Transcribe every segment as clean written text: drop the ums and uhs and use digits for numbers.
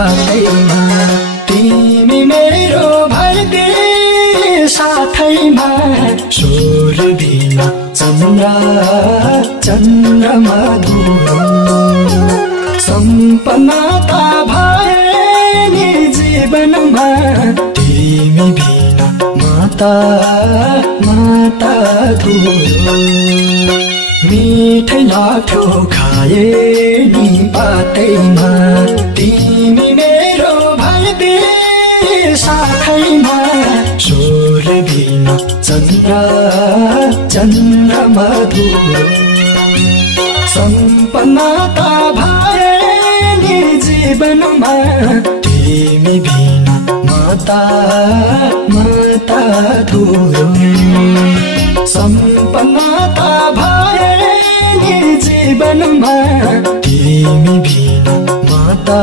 बाटैमा तिमी मेरो भइदे साथैमा सूर्य बिना चन्द्रमा धुरो सम्पना त भए नि जीवनमा तिमी बिना माता धुरो मिठै लाग्थ्यो खाए नि बाटैमा तिमी मेरो भइदे साथैमा सूर्य बिना चन्द्रमा धुरो सम्पना त भए नि जीवनमा तिमी बिना माता धुरो सम्पना त भए नि जीवनमा तिमी बिना माता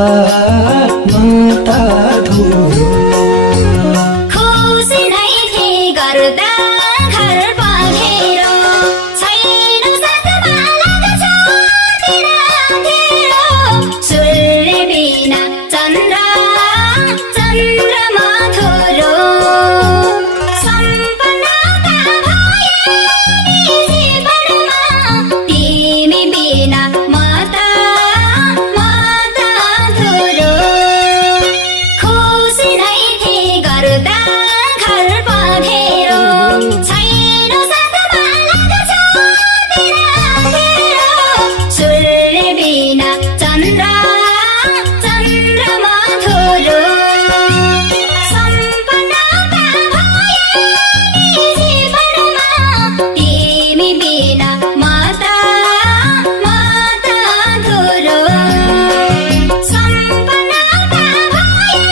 धुरो खुसी नै थिए गर्दा घर पाखेर छैन साथमा लाग्छ तेरो सूर्य बिना चन्द्रमा धुरो सम्पना त भए जीवनमा तिमी बिना माता धुरो खुसी नै थिए गर्दा घर पाखेर छैन साथमा लाग्छ तेरो सूर्य बिना चन्द्रमा धुरो सम्पना त भए जीवनमा तिमी बिना माता धुरो सम्पना त भए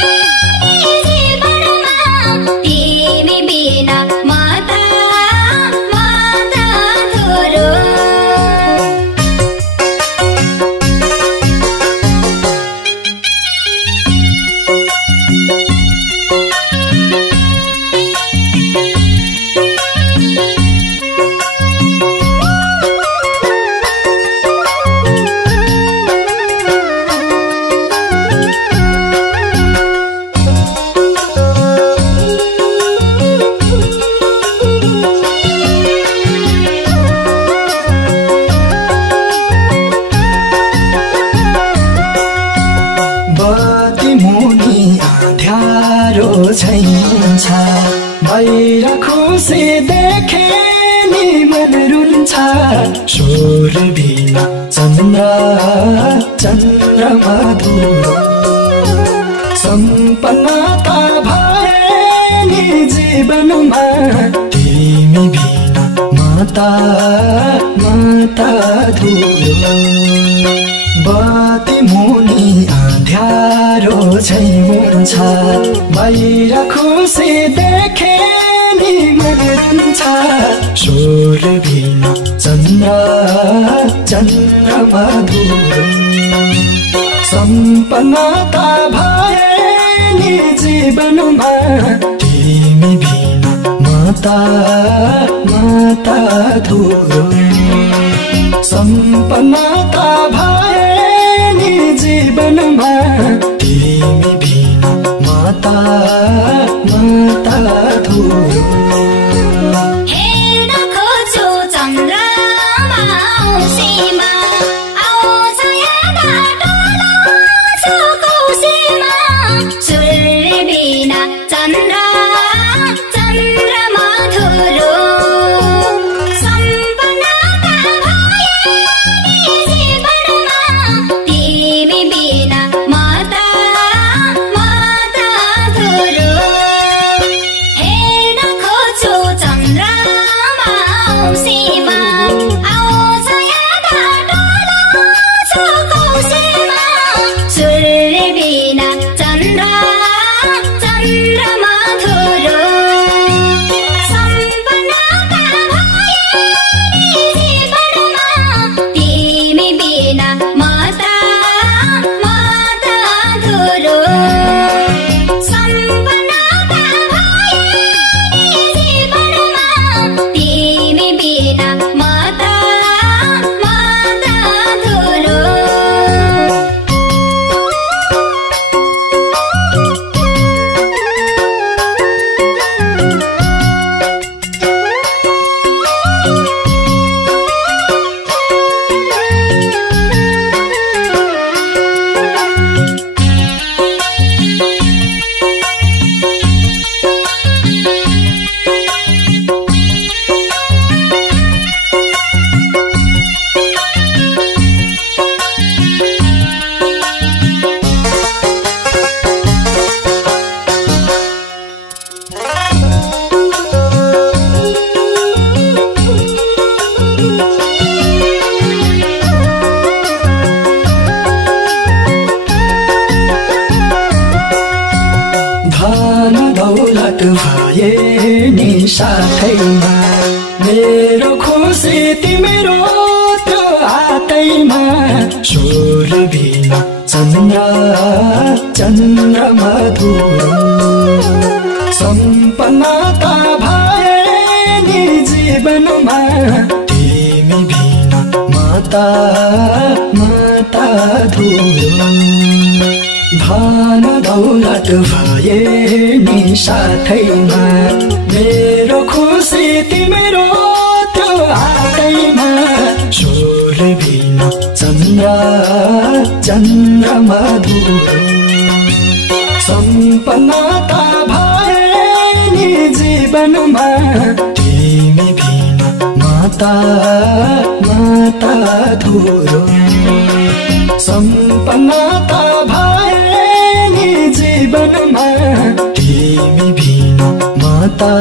जीवनमा तिमी बिना माता धुरो बत्ती मुनि अँध्यारो छैन्छ बाहिर खुसी देखे नि मन रुन्छ सूर्य बिना चन्द्रमा धुरो सम्पना त भए नि जीवनमा तिमी बिना माता धुरो बत्ती मुनि अँध्यारो हुन्छ बाहिर खुसी देखे नि मन रुन्छ सूर्य बिना चन्द्रमा धुरो सम्पना त भए नि जीवनमा तिमी बिना माता धुरो सम्पना त भए नि जीवनमा तिमी बिना माता धुरो हेर्न खोज्छु चन्द्रमा औँसीमा आउँछ याद डोलाउँछु कौसीमा सूर्य बिना चन्द्रमा धुरो सम्पना त भए जीवनमा तिमी बिना माता धुरो हेर्न धन दौलत भए नि साथैमा मेरो खुसी तिम्रो त्यो हातैमा स्वर बिना चन्द्रमा धुरो सम्पना त भए नि जीवनमा तिमी बिना माता धुरो धन दौलत भए नि साथैमा मेरो खुसी तिम्रो त्यो हातैमा स्वर बिना चन्द्रमा धुरो सम्पना त भए नि जीवनमा तिमी बिना माता धुरो सम्पना त भए नि जीवनमा तिमी बिना माता